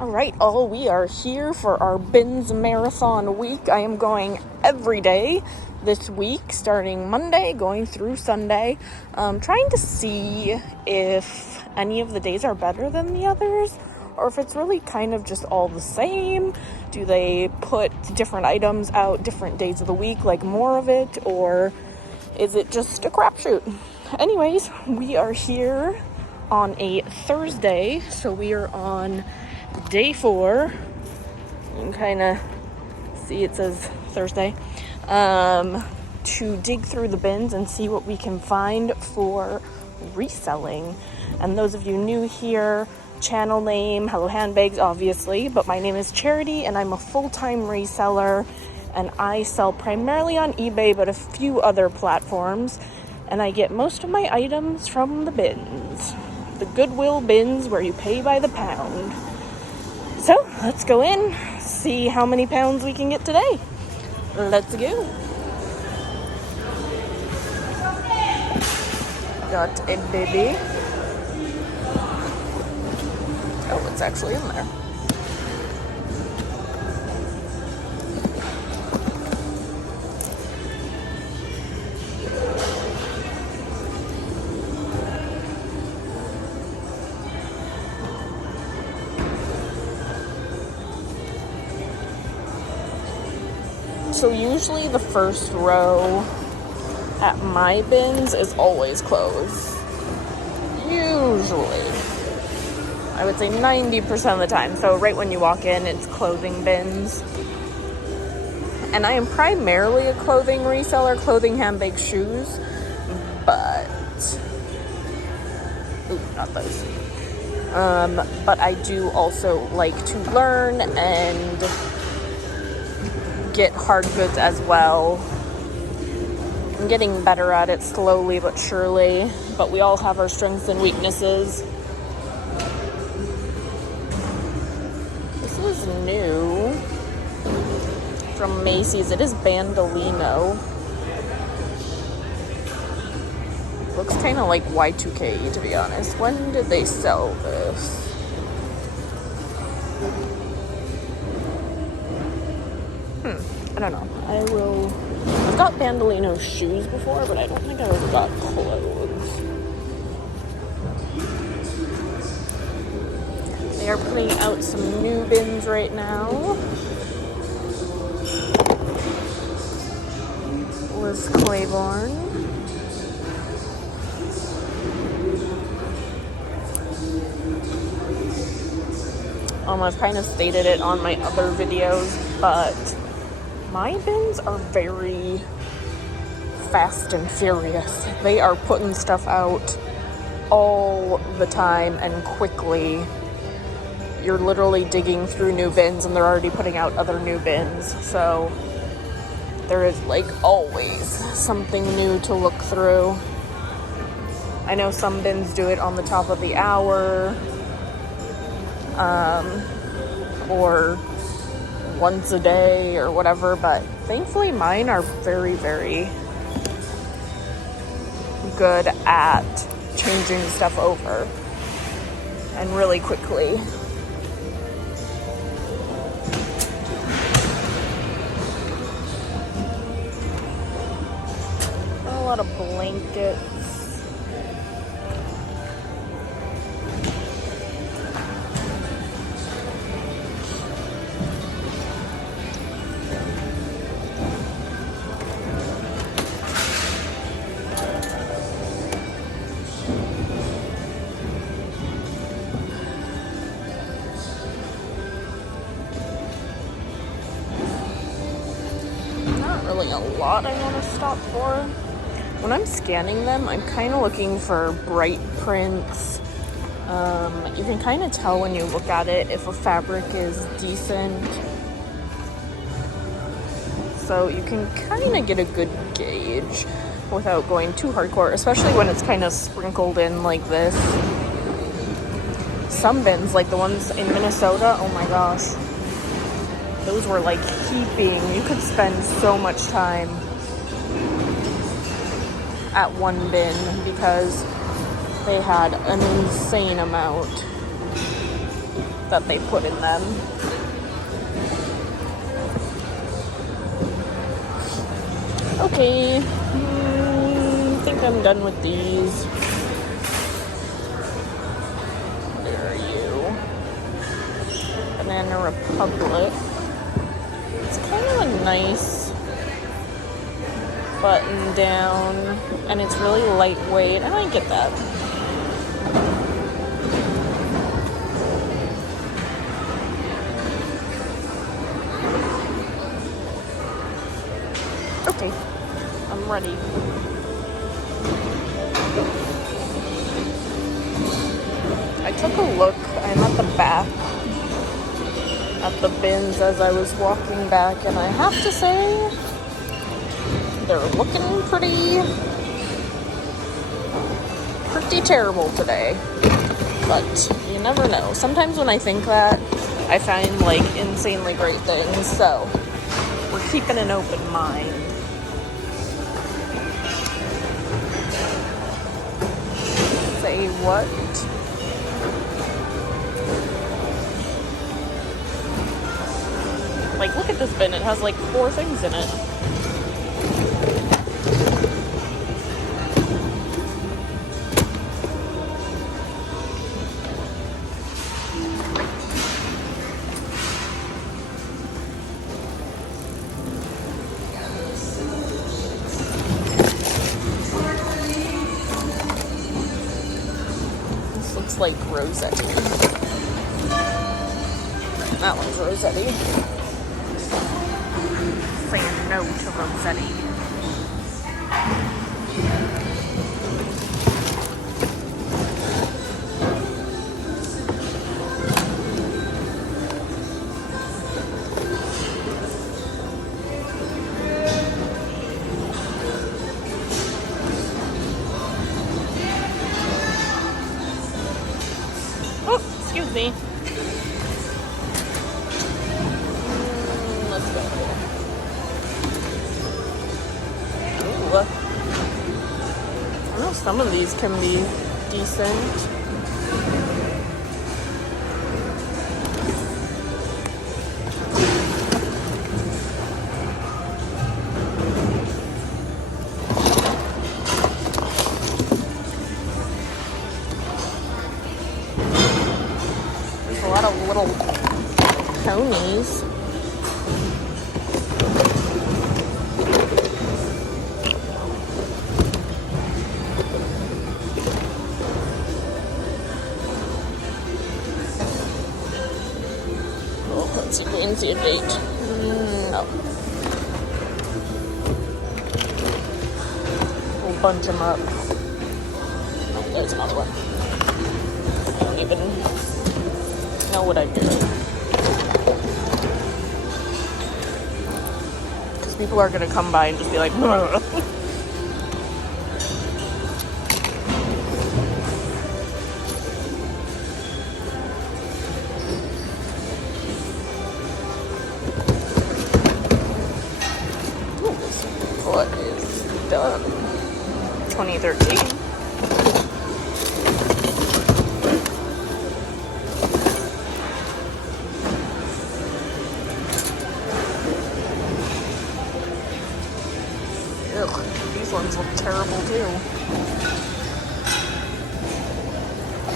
All right, we are here for our bins marathon week. I am going every day this week, starting Monday, going through Sunday, trying to see if any of the days are better than the others, or if it's really kind of just all the same. Do they put different items out different days of the week, like more of it, or is it just a crapshoot? Anyways, we are here on a Thursday, so we are on day 4. You can kind of see it says Thursday, to dig through the bins and see what we can find for reselling. And those of you new here, channel name, Hello Handbags, obviously, but my name is Charity and I'm a full-time reseller, and I sell primarily on eBay but a few other platforms, and I get most of my items from the bins. The Goodwill bins where you pay by the pound. So let's go in, see how many pounds we can get today. Let's go. Got a baby. Oh, it's actually in there. So usually the first row at my bins is always closed. Usually. I would say 90% of the time. So right when you walk in, it's clothing bins. And I am primarily a clothing reseller, clothing, handbags, shoes, but... Ooh, not those. But I do also like to learn and get hard goods as well. I'm getting better at it slowly but surely, but we all have our strengths and weaknesses. This is new from Macy's. It is Bandolino. Looks kind of like Y2K, to be honest. When did they sell this? I don't know. I've got Bandolino shoes before, but I don't think I've ever got clothes. They are putting out some new bins right now. Liz Claiborne. I've kind of stated it on my other videos, but my bins are very fast and furious. They are putting stuff out all the time and quickly. You're literally digging through new bins and they're already putting out other new bins. So there is like always something new to look through. I know some bins do it on the top of the hour, or once a day or whatever, but thankfully mine are very, very good at changing stuff over and really quickly. A lot of blankets. A lot I want to stop for. When I'm scanning them, I'm kind of looking for bright prints. You can kind of tell when you look at it if a fabric is decent. So you can kind of get a good gauge without going too hardcore, especially when it's kind of sprinkled in like this. Some bins, like the ones in Minnesota, oh my gosh. Those were like heaping. You could spend so much time at one bin because they had an insane amount. that they put in them. Okay, I think I'm done with these. Where are you? Banana Republic. It's kind of a nice button down, and it's really lightweight. I might get that. Okay, I'm ready. I took a look. I'm at the back at the bins as I was walking back, and I have to say they're looking pretty terrible today. But you never know. Sometimes when I think that, I find like insanely great things, so we're keeping an open mind. Say what? Like, look at this bin. It has like 4 things in it. This looks like Rossetti. That one's Rossetti. Saying no to Rossetti. Oh, excuse me. Let's go. I know some of these can be decent. There's a lot of little ponies. Let's see if we can see a date. No. We'll bunch them up. Oh, there's another one. I don't even know what I do. Because people are going to come by and just be like, what is done? 2013. Ugh, these ones look terrible too.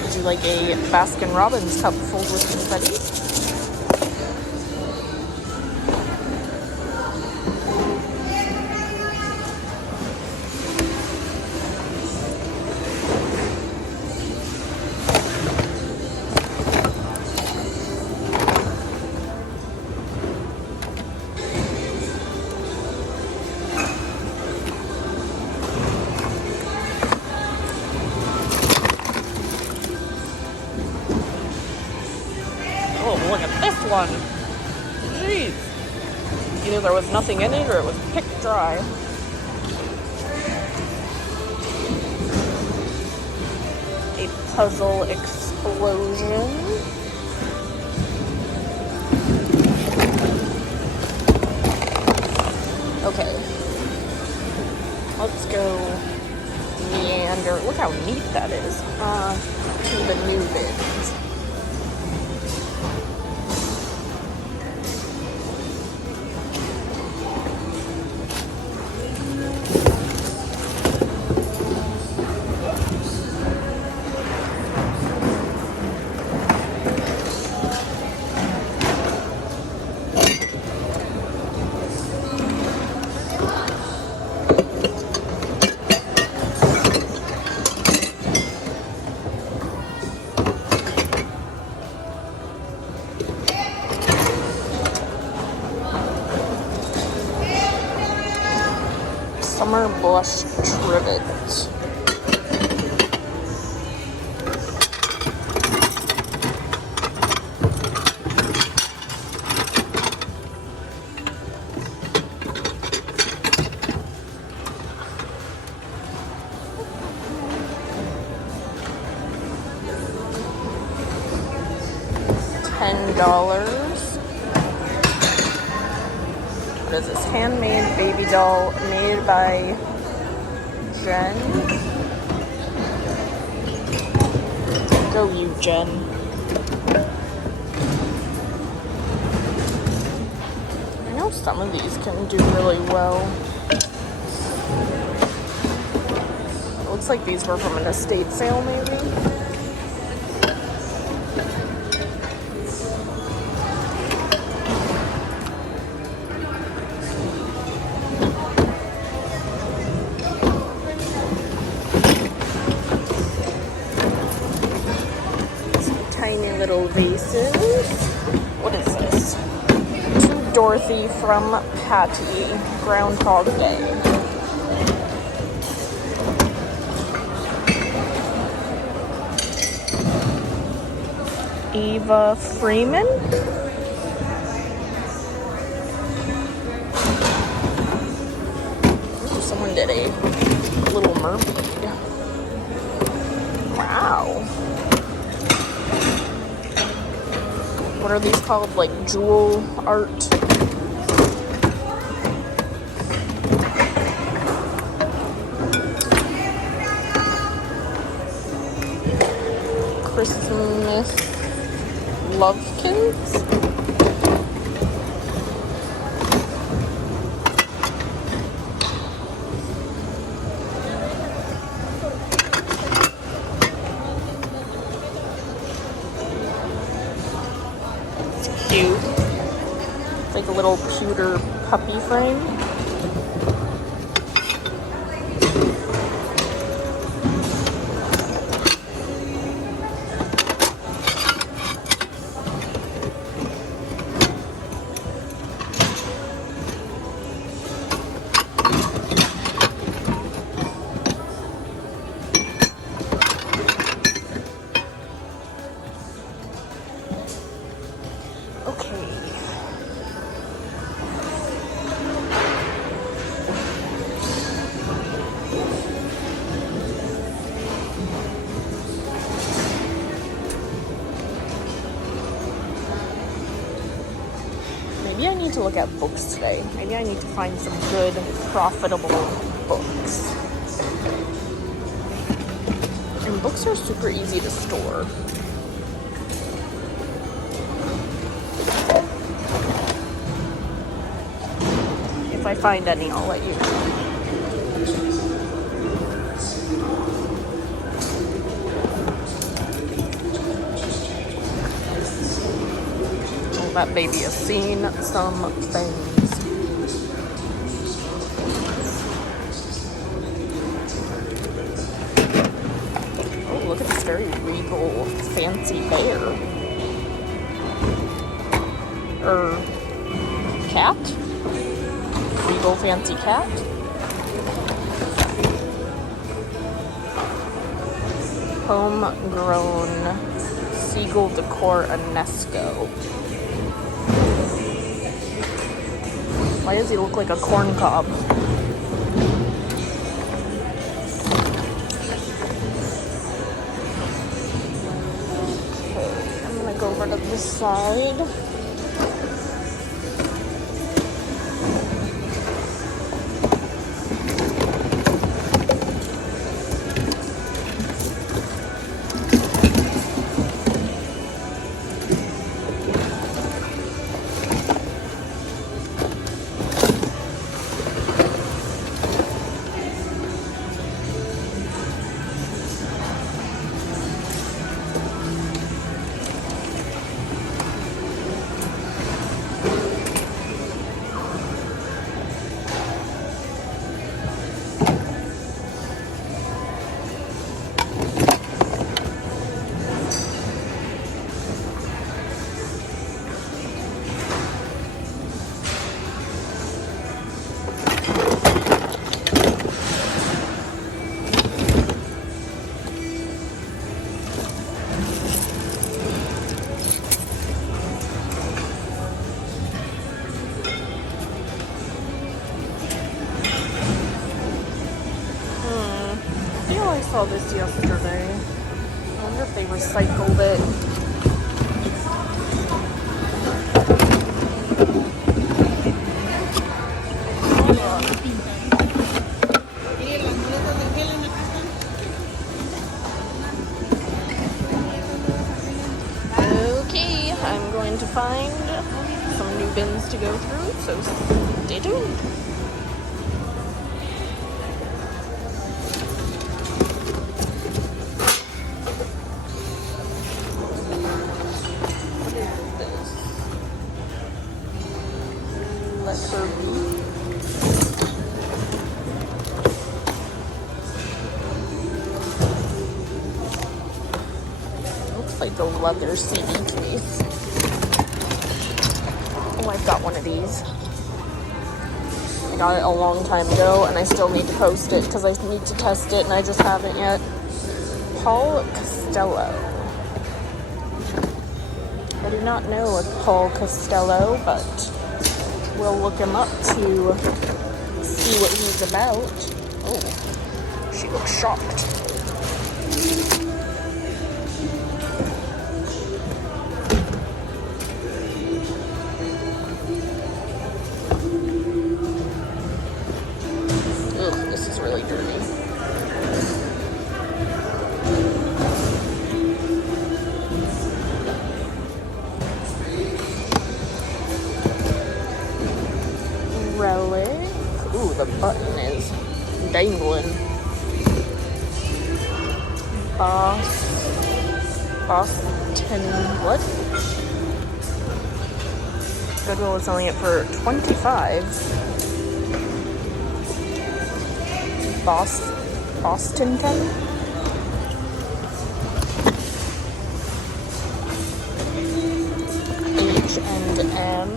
Would you like a Baskin-Robbins cup filled with confetti? Oh, look at this one. Jeez. Either there was nothing in it or it was picked dry. A puzzle explosion. Okay. Let's go meander. Look how neat that is. To the new bins. Summer blush trivet. $10. What is this? Handmade baby doll made by Jen. Go you, Jen. I know some of these can do really well. It looks like these were from an estate sale, maybe. Tiny little vases. What is this? To Dorothy from Patty. Groundhog Day. Eva Freeman. Ooh, someone did a Little Mermaid. Wow. What are these called? Like jewel art? Christmas Lovekins? Cute. It's like a little pewter puppy frame. Maybe I need to look at books today. Maybe I need to find some good, profitable books. And books are super easy to store. If I find any, I'll let you know. That baby has seen some things. Oh, look at this very regal, fancy bear. Cat? Regal, fancy cat? Homegrown Seagull Decor Unesco. Why does he look like a corn cob? Okay, I'm gonna go over to this side. saw this yesterday. I wonder if they recycled it. Okay, I'm going to find some new bins to go through, so stay tuned. Looks like a leather CD case. Oh, I've got one of these. I got it a long time ago, and I still need to post it because I need to test it, and I just haven't yet. Paul Costello. I do not know a Paul Costello, but we'll look him up to see what he's about. Oh, she looks shocked. Ugh, this is really dirty. Relic. Ooh, the button is dangling. Boston, what? Goodwill is selling it for $25. Boston 10? H&M.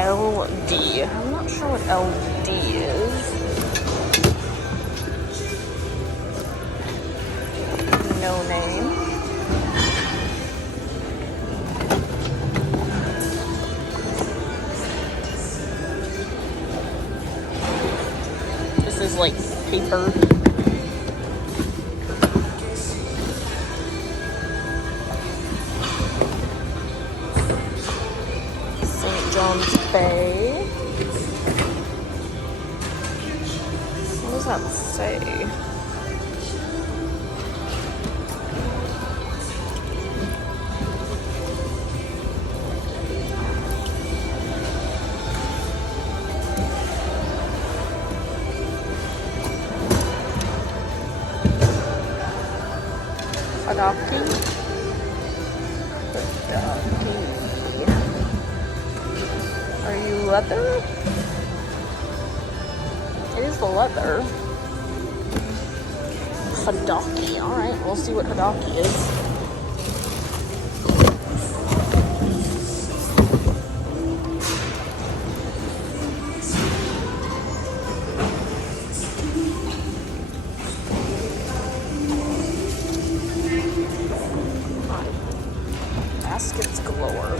LD. I'm not sure what LD is. No name. This is like paper. St. John's Bay. What does that say? Hadaki? Are you leather? It is the leather. Hadaki. Alright, we'll see what Hadaki is. Baskets galore.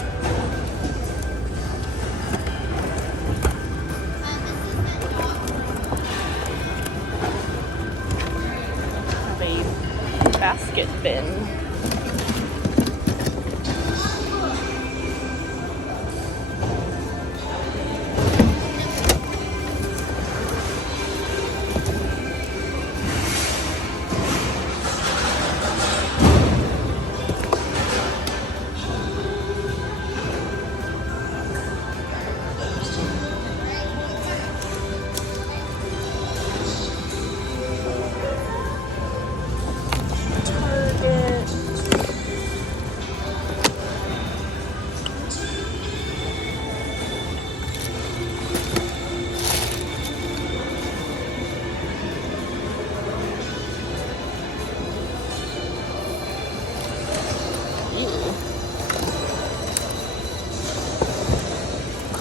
Have a basket bin.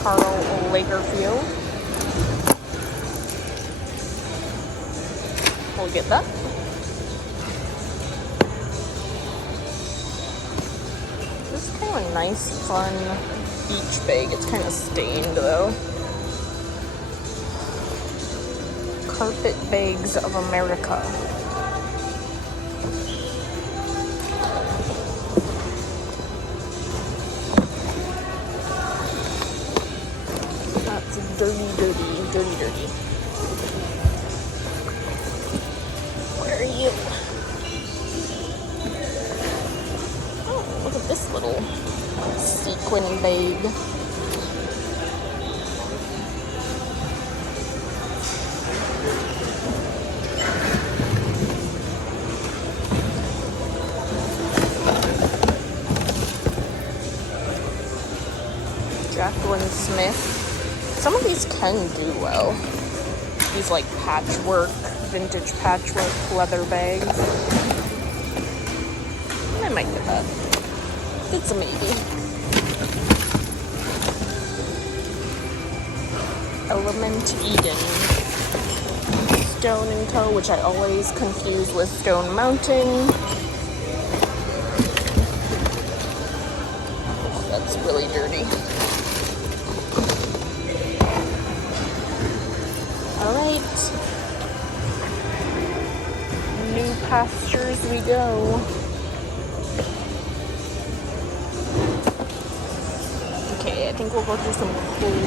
Carl Lagerfield. We'll get that. This kind of a nice, fun beach bag. It's kind of stained though. Carpet Bags of America. That's dirty. Where are you? Oh, look at this little sequin bag. Jacqueline Smith. Some of these can do well. These like patchwork, vintage patchwork leather bags. I might get that. It's a maybe. Element Eden. Stone & Co., which I always confuse with Stone Mountain. Oh, that's really dirty. Alright. New pastures we go. Okay, I think we'll go through some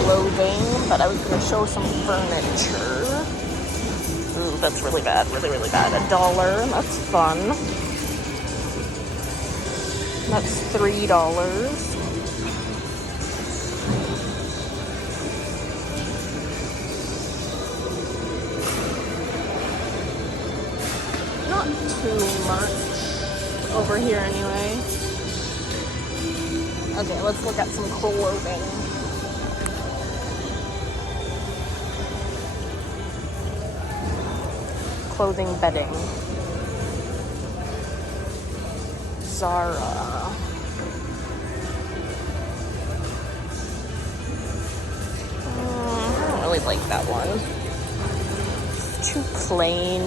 clothing, but I was going to show some furniture. Ooh, that's really bad, really bad. $1, that's fun. That's $3. Not too much over here anyway. Okay, let's look at some clothing. Clothing bedding. Zara. I don't really like that one. It's too plain.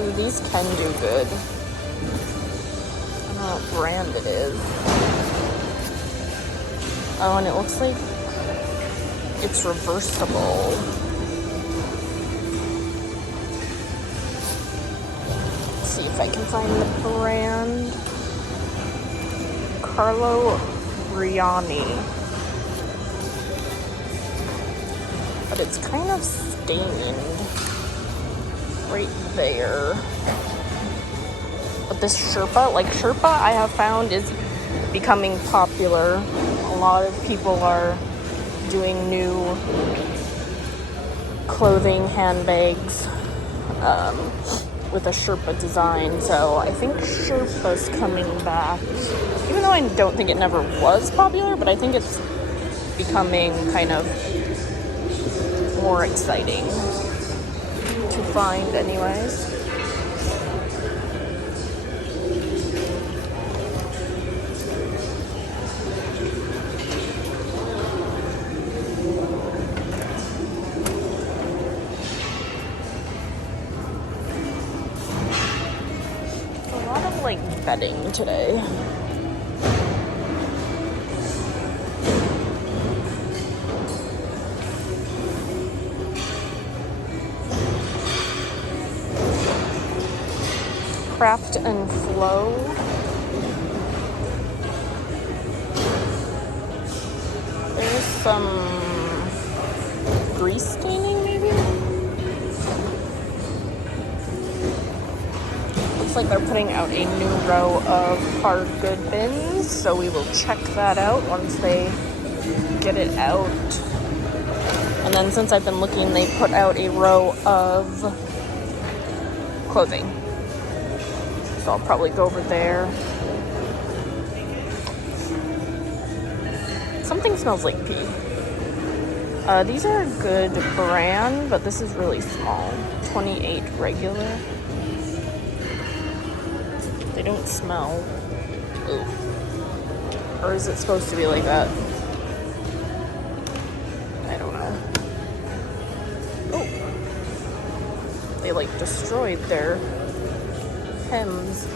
Ooh, these can do good. I don't know what brand it is. Oh, and it looks like it's reversible. Let's see if I can find the brand. Carlo Briani. But it's kind of stained right there. But this Sherpa I have found is becoming popular. A lot of people are doing new clothing handbags with a Sherpa design, so I think Sherpa's coming back. Even though I don't think it never was popular, but I think it's becoming kind of more exciting to find anyways. A lot of like bedding today. Craft and Flow. There's some grease staining, maybe? Looks like they're putting out a new row of hard good bins, so we will check that out once they get it out. And then since I've been looking, they put out a row of clothing. So I'll probably go over there. Something smells like pee. These are a good brand, but this is really small. 28 regular. They don't smell. Ooh. Or is it supposed to be like that? I don't know. Oh. They like destroyed their hems.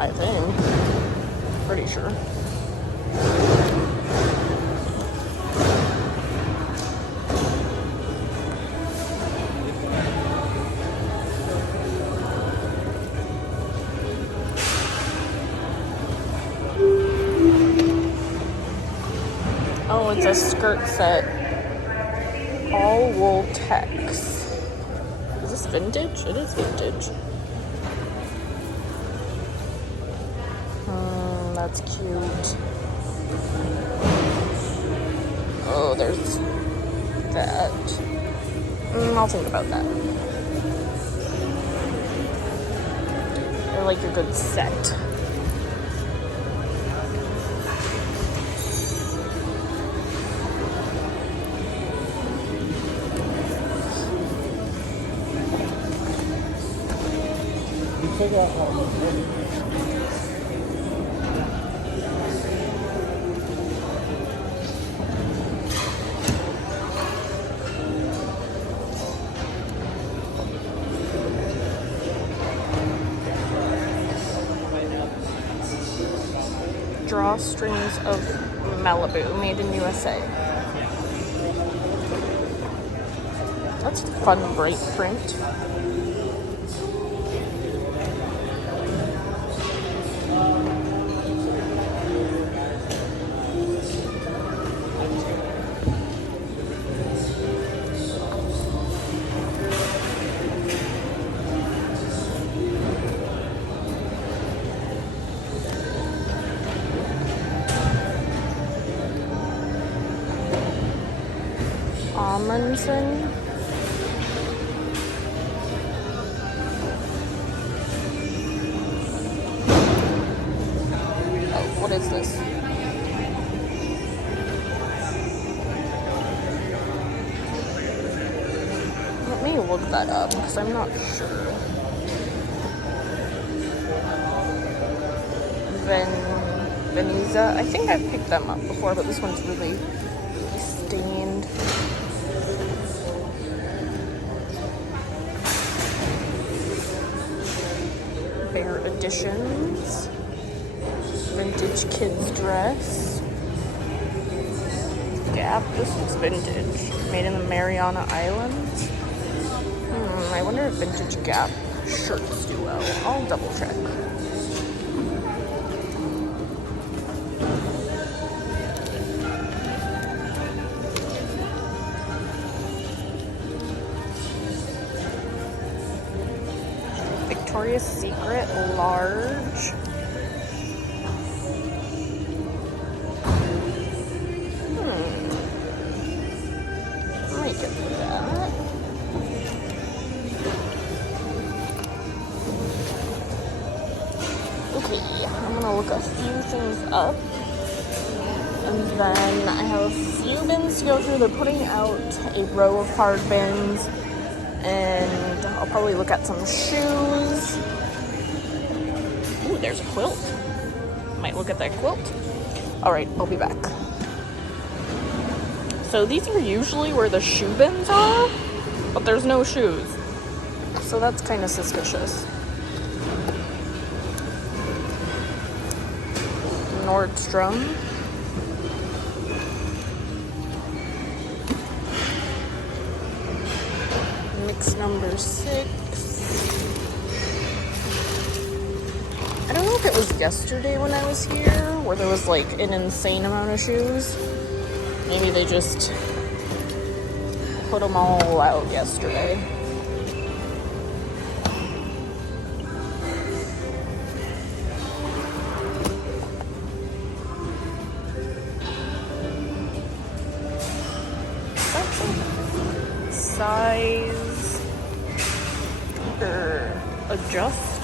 I think. Pretty sure. Oh, it's a skirt set. All wool tex. Is this vintage? It is vintage. That's cute. Oh, there's that. I'll think about that. I like a good set. Drawstrings of Malibu, made in USA. That's a fun, bright print. Amundsen. Oh, what is this? Let me look that up because I'm not sure. Veneza. I think I've picked them up before, but this one's really stained. Bare Editions. Vintage kids dress. Gap. This is vintage. Made in the Mariana Islands. I wonder if vintage Gap shirts do well. I'll double check. Victoria's Secret large. I might get that. Okay, I'm gonna look a few things up. And then I have a few bins to go through. They're putting out a row of hard bins. And I'll probably look at some shoes. Ooh, there's a quilt. Might look at that quilt. Alright, I'll be back. So these are usually where the shoe bins are, but there's no shoes. So that's kind of suspicious. Nordstrom. Mix number 6. I don't know if it was yesterday when I was here where there was like an insane amount of shoes. Maybe they just put them all out yesterday. Size or adjust.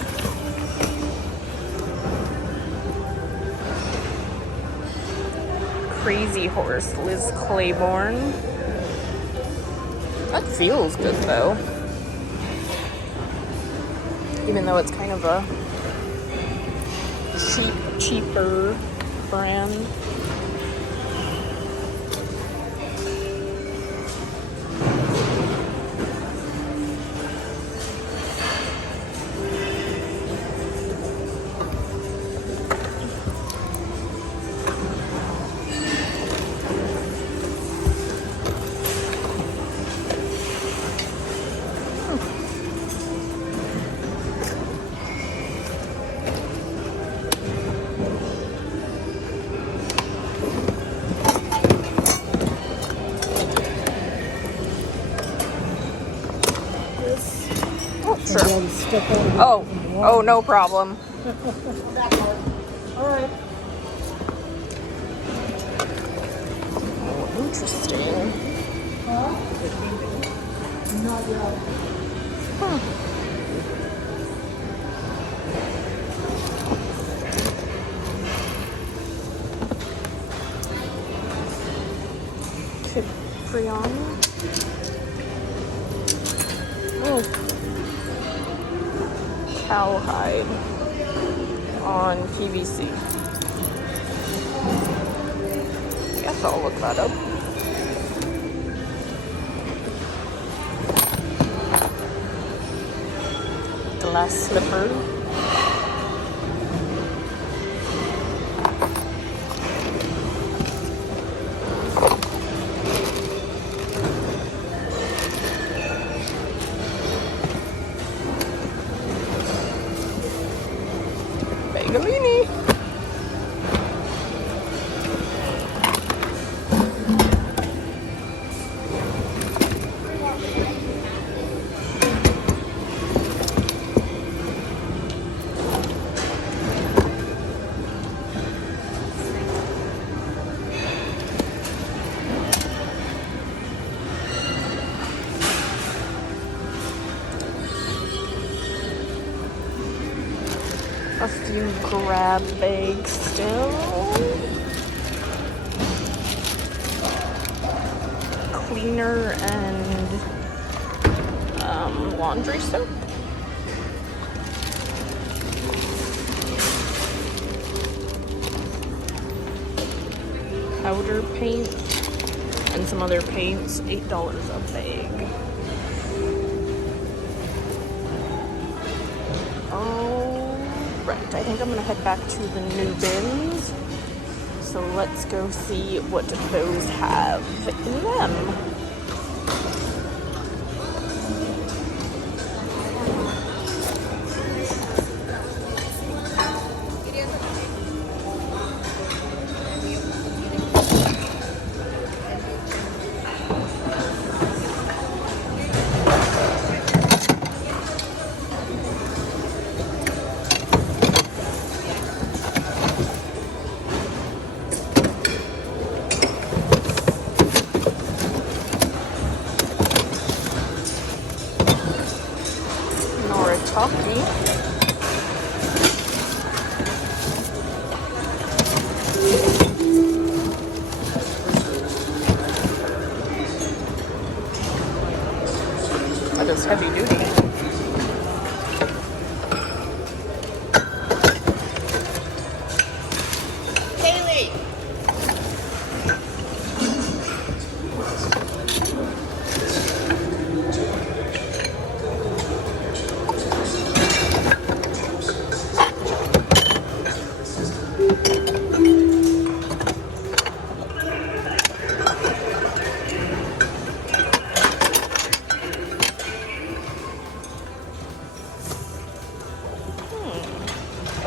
Crazy Horse, Liz Claiborne. That feels good though. Even though it's kind of a cheaper brand. Oh, oh, no problem. All right. Oh, interesting. Not yet. Cipriani. Oh. Cowhide on PVC. Guess I'll look that up. Glass slipper. Bagelini. A few grab bags still. Cleaner and laundry soap. Powder paint and some other paints, $8 a bag. Right, I think I'm gonna head back to the new bins. So let's go see what those have in them. That is heavy duty. Kaylee!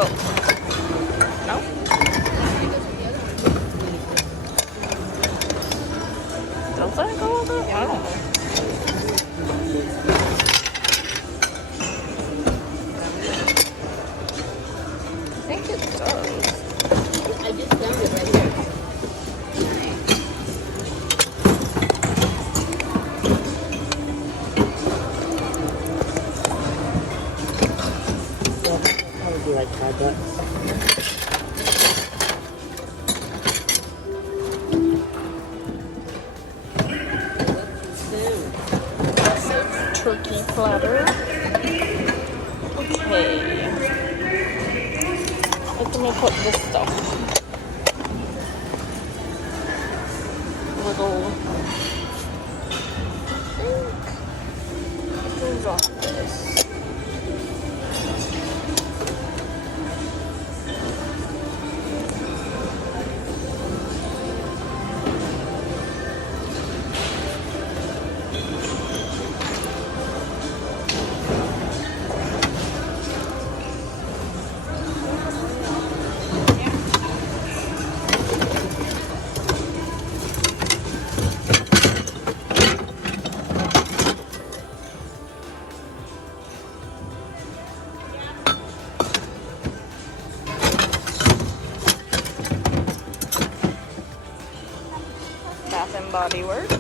Oh. No? Does that go with it? I don't know. I think it does. I just found it right here. That would be like $5. Turkey platter. Okay. Let me put this stuff. Little. I think it goes on this. and Body Works.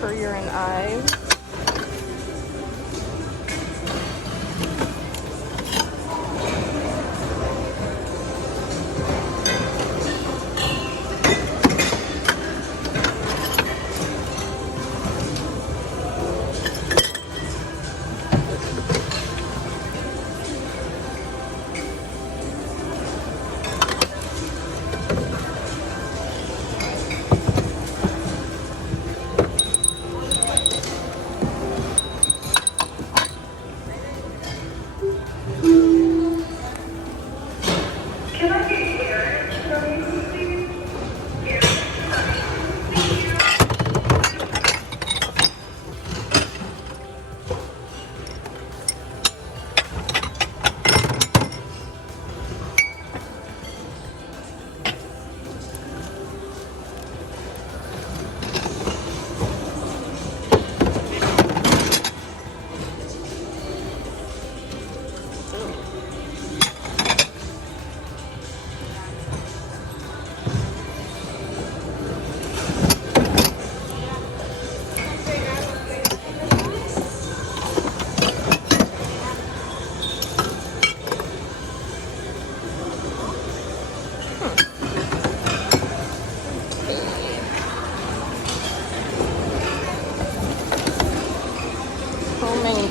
Courier and Ives.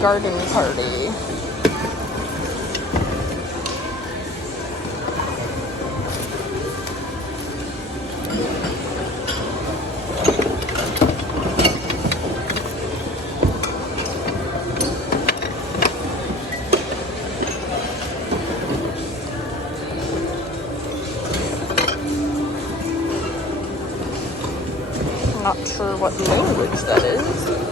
Garden Party. Not sure what language that is.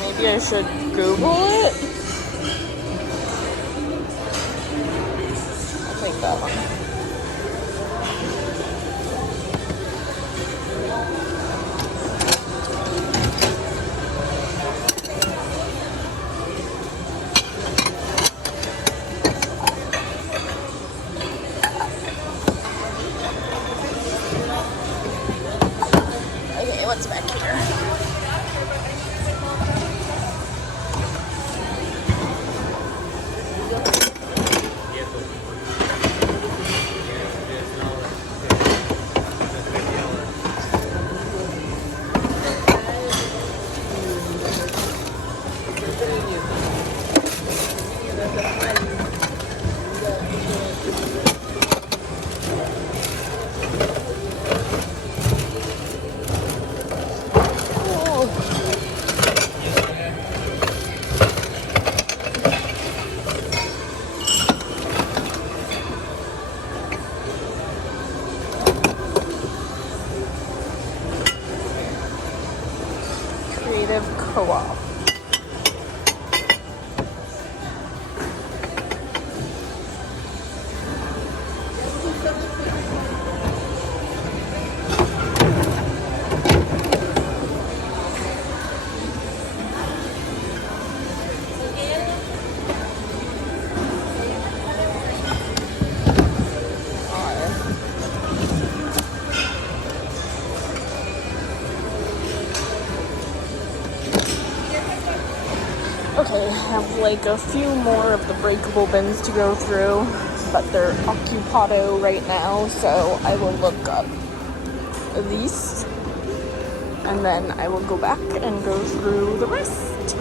Maybe I should Google it. I'll take that one. Okay, what's back here? Co-op. Okay, I have like a few more of the breakable bins to go through, but they're occupado right now, so I will look up these and then I will go back and go through the rest.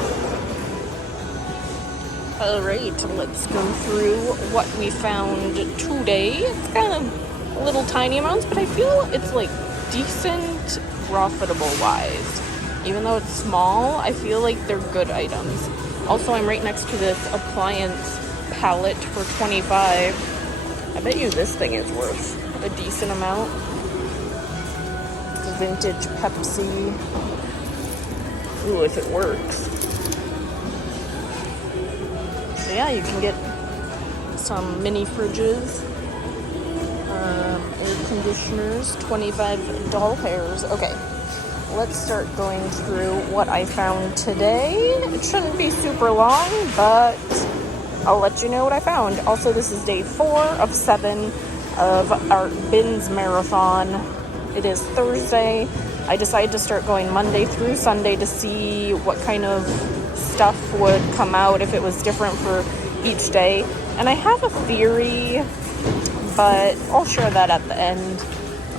Alright, let's go through what we found today. It's kind of little tiny amounts, but I feel it's like decent profitable wise. Even though it's small, I feel like they're good items. Also, I'm right next to this appliance palette for $25. I bet you this thing is worth a decent amount. Vintage Pepsi. Ooh, if it works. So yeah, you can get some mini fridges. conditioners, 25 doll hairs. Okay, let's start going through what I found today. It shouldn't be super long, but I'll let you know what I found. Also, this is day 4 of 7 of our bins marathon. It is Thursday. I decided to start going Monday through Sunday to see what kind of stuff would come out, if it was different for each day. And I have a theory, but I'll share that at the end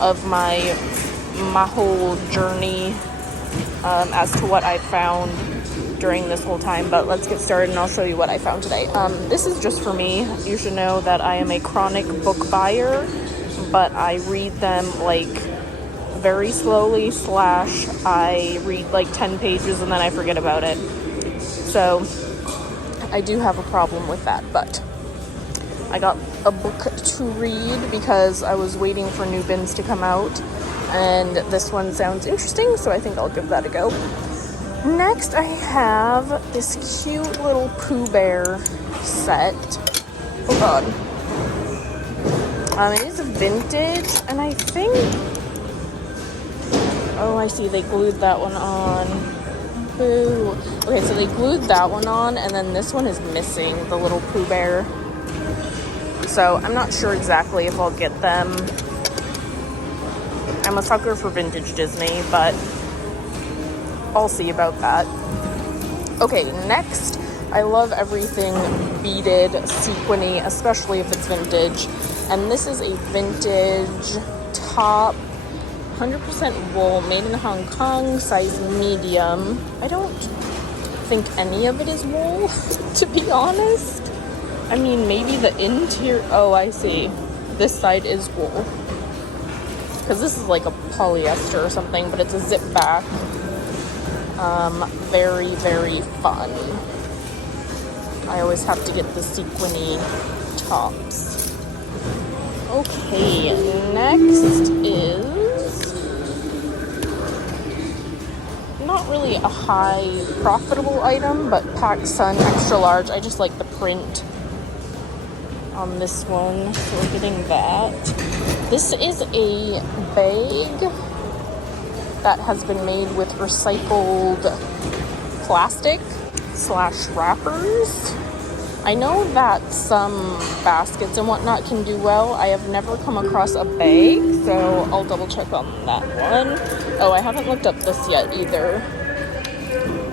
of my whole journey as to what I found during this whole time. But let's get started and I'll show you what I found today. This is just for me. You should know that I am a chronic book buyer, but I read them like very slowly, / I read like 10 pages and then I forget about it. So I do have a problem with that, but I got a book to read because I was waiting for new bins to come out, and this one sounds interesting, so I think I'll give that a go. Next, I have this cute little Pooh Bear set. Oh god. It is vintage, and I think... Oh, I see, they glued that one on. Boo. Okay, so they glued that one on, and then this one is missing, the little Pooh Bear. So I'm not sure exactly if I'll get them. I'm a sucker for vintage Disney, but I'll see about that. Okay, next, I love everything beaded, sequiny, especially if it's vintage. And this is a vintage top, 100% wool, made in Hong Kong, size medium. I don't think any of it is wool, to be honest. I mean, maybe the interior... Oh, I see. This side is wool. Because this is like a polyester or something, but it's a zip back. Very, very fun. I always have to get the sequiny tops. Okay, next is... not really a high profitable item, but PacSun extra large. I just like the print on this one, so we're getting that. This is a bag that has been made with recycled plastic / wrappers. I know that some baskets and whatnot can do well. I have never come across a bag, so I'll double check on that one. Oh, I haven't looked up this yet either.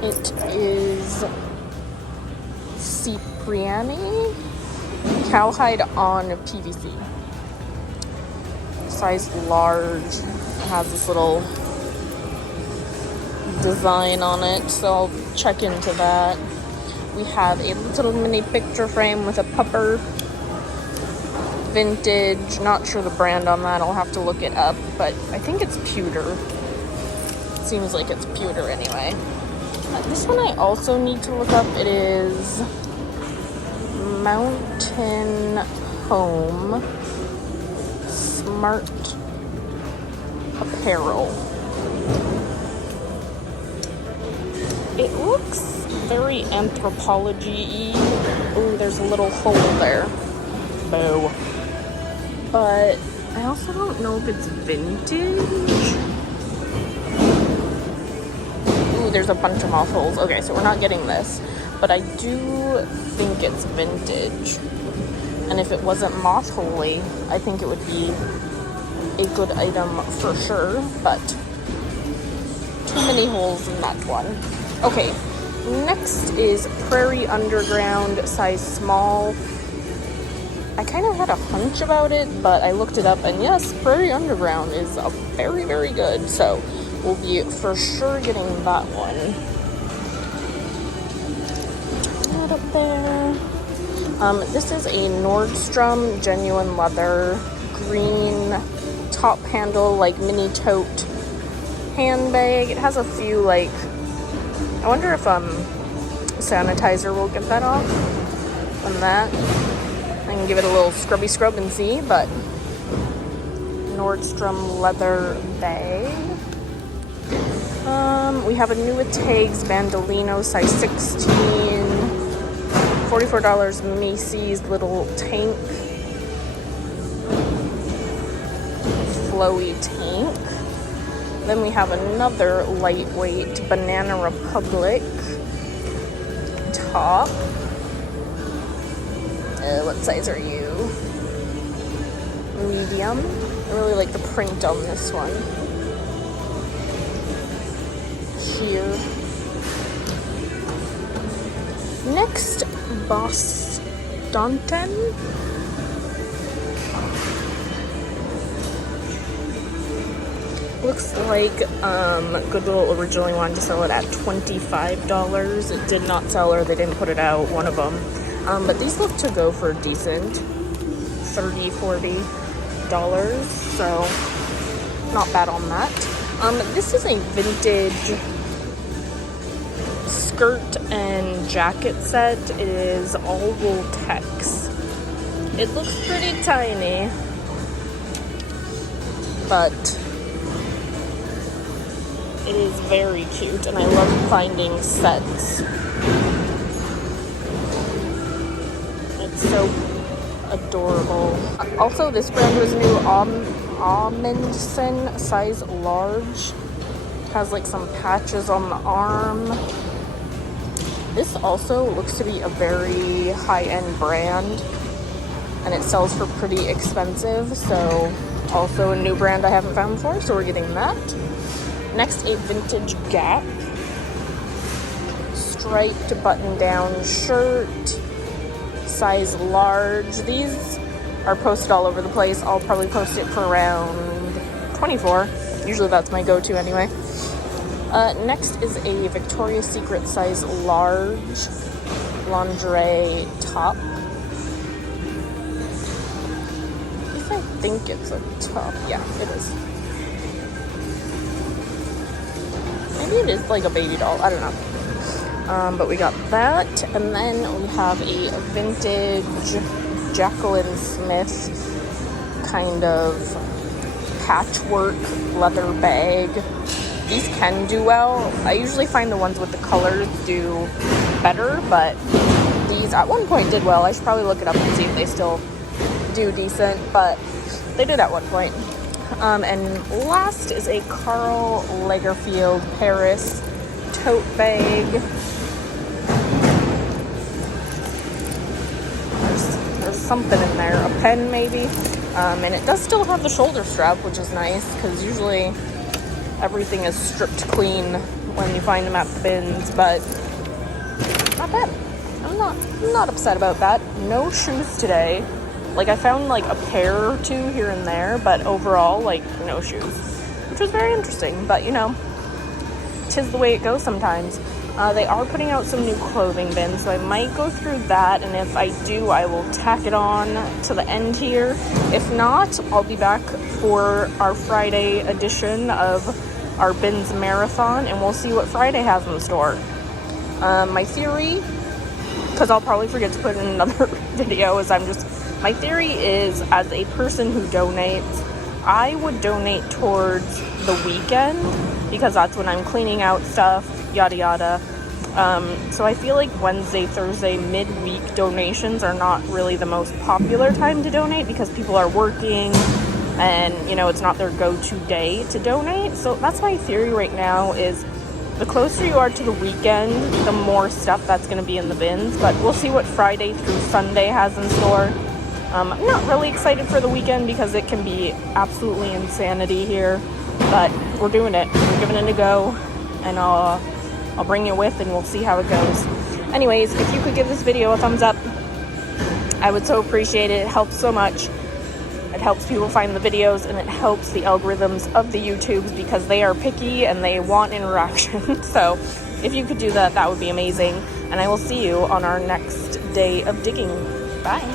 It is Cipriani cowhide on PVC. Size large. It has this little design on it, so I'll check into that. We have a little mini picture frame with a pupper. Vintage, not sure the brand on that, I'll have to look it up, but I think it's pewter. Seems like it's pewter anyway. This one I also need to look up. It is Mountain Home Smart Apparel. It looks very anthropology-y. Ooh, there's a little hole there. Boo. But I also don't know if it's vintage. Ooh, there's a bunch of moth holes. Okay, so we're not getting this. But I do think it's vintage. And if it wasn't moth holy, I think it would be a good item for sure. But too many holes in that one. Okay, next is Prairie Underground, size small. I kind of had a hunch about it, but I looked it up, and yes, Prairie Underground is very, very good. So we'll be for sure getting that one. That up there. This is a Nordstrom genuine leather green top handle, like mini tote handbag. It has a few like... I wonder if sanitizer will get that off on that. I can give it a little scrubby scrub and see, but Nordstrom leather bag. We have a New Tags Bandolino, size 16, $44 Macy's little tank. flowy tank. Then we have another lightweight Banana Republic top. What size are you? Medium. I really like the print on this one. Sheer. Next, Boston. Looks like Goodwill originally wanted to sell it at $25. It did not sell, or they didn't put it out, one of them. But these look to go for decent, $30, $40. So not bad on that. This is a vintage skirt and jacket set. It is all wool tex. It looks pretty tiny, but it is very cute, and I love finding sets. It's so adorable. Also, this brand was new, Amundsen, size large. Has like some patches on the arm. This also looks to be a very high-end brand, and it sells for pretty expensive, so also a new brand I haven't found before, so we're getting that. Next, a vintage Gap striped button-down shirt, size large. These are posted all over the place. I'll probably post it for around 24. Usually that's my go-to anyway. Next is a Victoria's Secret size large lingerie top. At least I think it's a top. Yeah, it is. Maybe it is like a baby doll. I don't know. But we got that. And then we have a vintage Jacqueline Smith kind of patchwork leather bag. These can do well. I usually find the ones with the colors do better, but these at one point did well. I should probably look it up and see if they still do decent, but they did at one point. And last is a Karl Lagerfeld Paris tote bag. There's something in there, a pen maybe. And it does still have the shoulder strap, which is nice, because usually everything is stripped clean when you find them at the bins, but not bad. I'm not upset about that. No shoes today. Like, I found like a pair or two here and there, but overall, like, no shoes, which was very interesting. But you know, 'tis the way it goes sometimes. They are putting out some new clothing bins, so I might go through that, and if I do, I will tack it on to the end here. If not, I'll be back for our Friday edition of our bins marathon, and we'll see what Friday has in store. My theory, because I'll probably forget to put in another video, is my theory is, as a person who donates, I would donate towards the weekend, because that's when I'm cleaning out stuff, yada yada. So I feel like Wednesday, Thursday, midweek donations are not really the most popular time to donate, because people are working and, you know, it's not their go-to day to donate. So that's my theory right now, is the closer you are to the weekend, the more stuff that's going to be in the bins. But we'll see what Friday through Sunday has in store. I'm not really excited for the weekend because it can be absolutely insanity here, but we're doing it. We're giving it a go, and I'll bring you with, and we'll see how it goes. Anyways, if you could give this video a thumbs up, I would so appreciate it. It helps so much. It helps people find the videos, and it helps the algorithms of the YouTubes, because they are picky and they want interaction. So if you could do that, that would be amazing. And I will see you on our next day of digging. Bye.